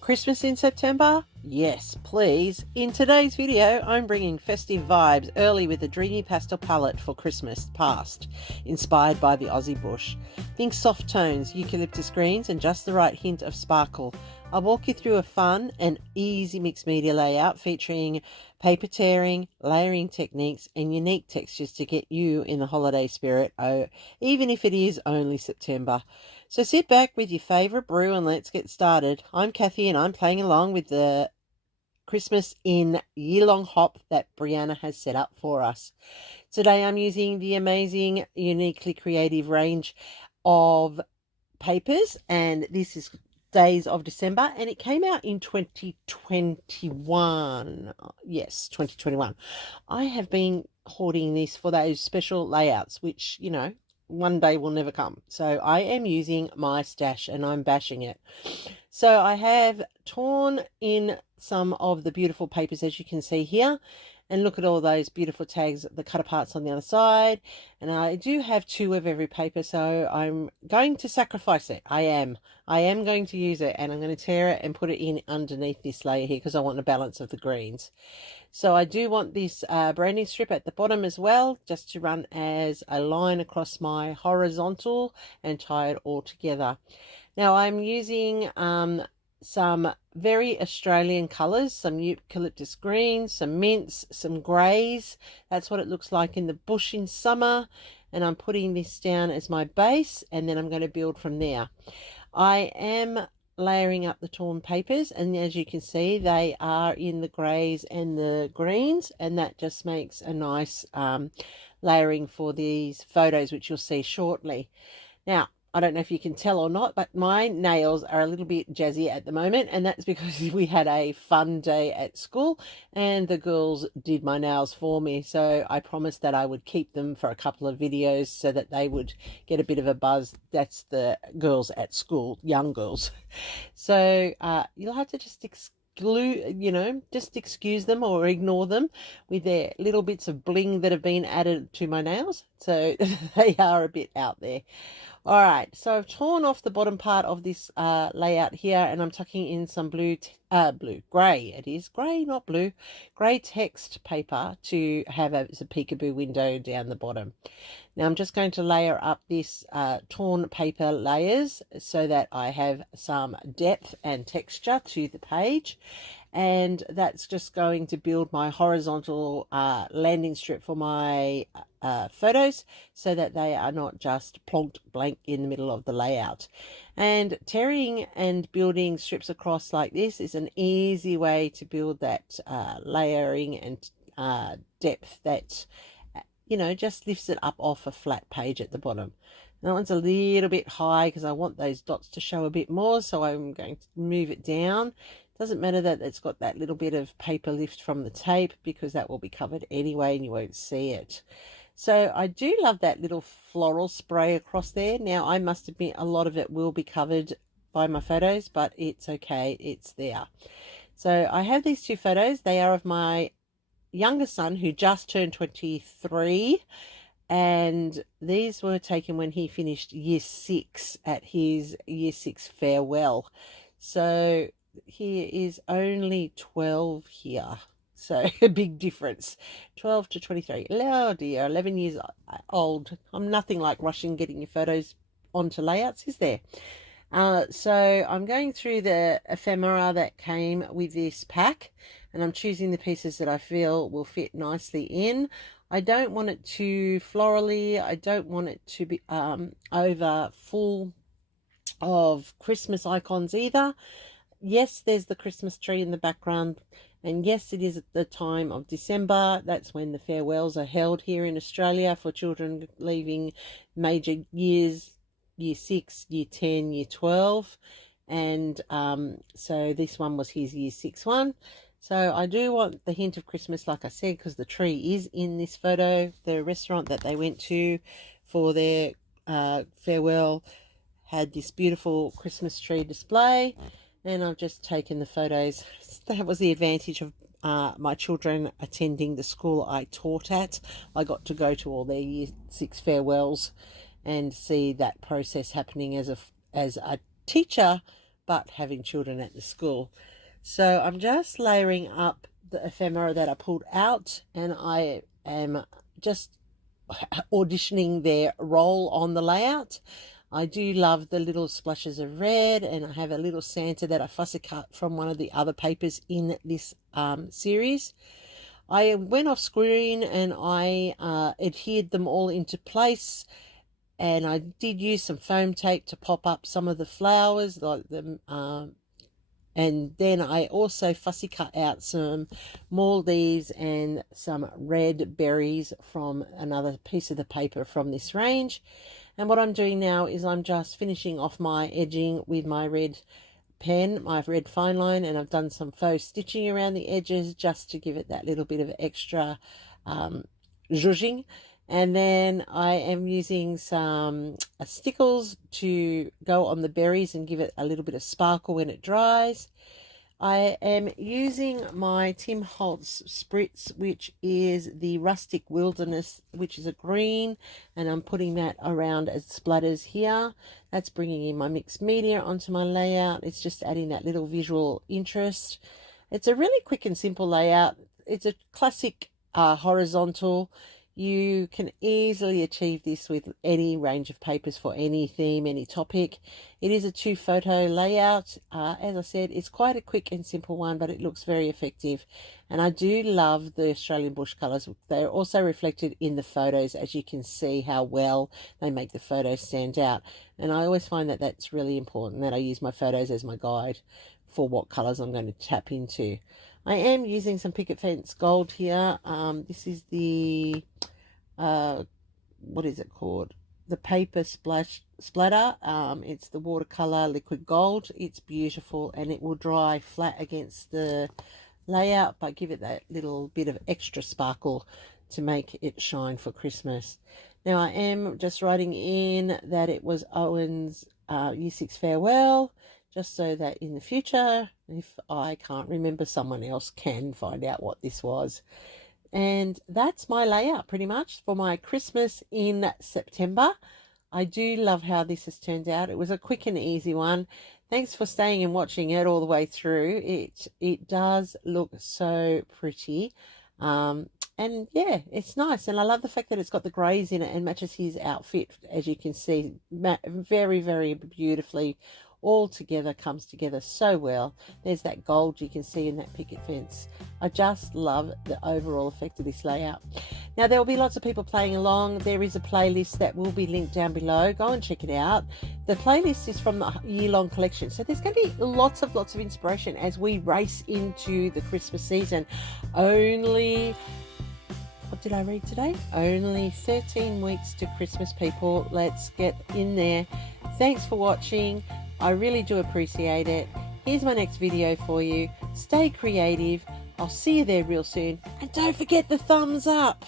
Christmas in September? Yes, please. In today's video, I'm bringing festive vibes early with a dreamy pastel palette for Christmas past, inspired by the Aussie bush. Think soft tones, eucalyptus greens, and just the right hint of sparkle. I'll walk you through a fun and easy mixed media layout featuring paper tearing, layering techniques, and unique textures to get you in the holiday spirit, even if it is only September. So sit back with your favourite brew and let's get started. I'm Kathy and I'm playing along with the Christmas in year-long hop that Brianna has set up for us. Today I'm using the amazing, uniquely creative range of papers, and this is Days of December, and it came out in 2021. Yes, 2021. I have been hoarding this for those special layouts, which, one day will never come. So I am using my stash and I'm bashing it. So I have torn in some of the beautiful papers, as you can see here, and look at all those beautiful tags, the cut aparts on the other side. And I do have two of every paper, so I'm going to sacrifice it. I am going to use it, and I'm going to tear it and put it in underneath this layer here because I want the balance of the greens. So I do want this branding strip at the bottom as well, just to run as a line across my horizontal and tie it all together. Now I'm using some very Australian colours, some eucalyptus greens, some mints, some greys. That's what it looks like in the bush in summer. And I'm putting this down as my base, and then I'm going to build from there. I am layering up the torn papers, and as you can see, they are in the greys and the greens, and that just makes a nice layering for these photos, which you'll see shortly. Now, I don't know if you can tell or not, but my nails are a little bit jazzy at the moment, and that's because we had a fun day at school and the girls did my nails for me. So I promised that I would keep them for a couple of videos so that they would get a bit of a buzz. That's the girls at school, young girls. So you'll have to just just excuse them or ignore them with their little bits of bling that have been added to my nails. So they are a bit out there. All right, so I've torn off the bottom part of this layout here, and I'm tucking in some grey, it is grey, not blue, grey text paper to have as a peekaboo window down the bottom. Now I'm just going to layer up this torn paper layers so that I have some depth and texture to the page, and that's just going to build my horizontal landing strip for my photos so that they are not just plonked blank in the middle of the layout. And tearing and building strips across like this is an easy way to build that layering and depth that just lifts it up off a flat page at the bottom. That one's a little bit high because I want those dots to show a bit more, so I'm going to move it down. Doesn't matter that it's got that little bit of paper lift from the tape because that will be covered anyway and you won't see it. So I do love that little floral spray across there. Now I must admit a lot of it will be covered by my photos, but it's okay, it's there. So I have these two photos. They are of my younger son who just turned 23, and these were taken when he finished year 6 at his year 6 farewell. So he is only 12 here, so a big difference, 12 to 23. Oh dear, 11 years old. I'm nothing like rushing getting your photos onto layouts, is there? So I'm going through the ephemera that came with this pack, and I'm choosing the pieces that I feel will fit nicely in. I don't want it too florally. I don't want it to be over full of Christmas icons either. Yes, there's the Christmas tree in the background, and yes, it is at the time of December. That's when the farewells are held here in Australia for children leaving major years, year 6, year 10, year 12, and so this one was his year 6 one. So I do want the hint of Christmas, like I said, because the tree is in this photo. The restaurant that they went to for their farewell had this beautiful Christmas tree display, and I've just taken the photos. That was the advantage of my children attending the school I taught at. I got to go to all their year 6 farewells and see that process happening as a teacher, but having children at the school. So I'm just layering up the ephemera that I pulled out, and I am just auditioning their role on the layout. I do love the little splashes of red, and I have a little Santa that I fussy cut from one of the other papers in this series. I went off screen and I adhered them all into place, and I did use some foam tape to pop up some of the flowers, like the and then I also fussy cut out some more leaves and some red berries from another piece of the paper from this range. And what I'm doing now is I'm just finishing off my edging with my red pen, my red fine line, and I've done some faux stitching around the edges just to give it that little bit of extra zhuzhing. And then I am using some stickles to go on the berries and give it a little bit of sparkle when it dries. I am using my Tim Holtz Spritz, which is the Rustic Wilderness, which is a green, and I'm putting that around as splatters here. That's bringing in my mixed media onto my layout. It's just adding that little visual interest. It's a really quick and simple layout. It's a classic horizontal. You can easily achieve this with any range of papers for any theme, any topic. It is a 2-photo layout. As I said, it's quite a quick and simple one, but it looks very effective. And I do love the Australian bush colours. They're also reflected in the photos, as you can see how well they make the photos stand out. And I always find that that's really important, that I use my photos as my guide for what colours I'm going to tap into. I am using some Picket Fence Gold here. This is the, what is it called? The Paper Splatter. It's the watercolor liquid gold. It's beautiful, and it will dry flat against the layout, but give it that little bit of extra sparkle to make it shine for Christmas. Now I am just writing in that it was Owen's Year 6 farewell, just so that in the future, if I can't remember, someone else can find out what this was. And that's my layout pretty much for my Christmas in September. I do love how this has turned out. It was a quick and easy one. Thanks for staying and watching it all the way through. It does look so pretty. And yeah, it's nice. And I love the fact that it's got the greys in it and matches his outfit, as you can see, very, very beautifully. All together, comes together so well. There's that gold you can see in that picket fence. I just love the overall effect of this layout. Now there will be lots of people playing along. There is a playlist that will be linked down below. Go and check it out. The playlist is from the year-long collection, so there's going to be lots of inspiration as we race into the Christmas season. Only, what did I read today? Only 13 weeks to Christmas, people. Let's get in there. Thanks for watching. I really do appreciate it. Here's my next video for you. Stay creative. I'll see you there real soon. And don't forget the thumbs up.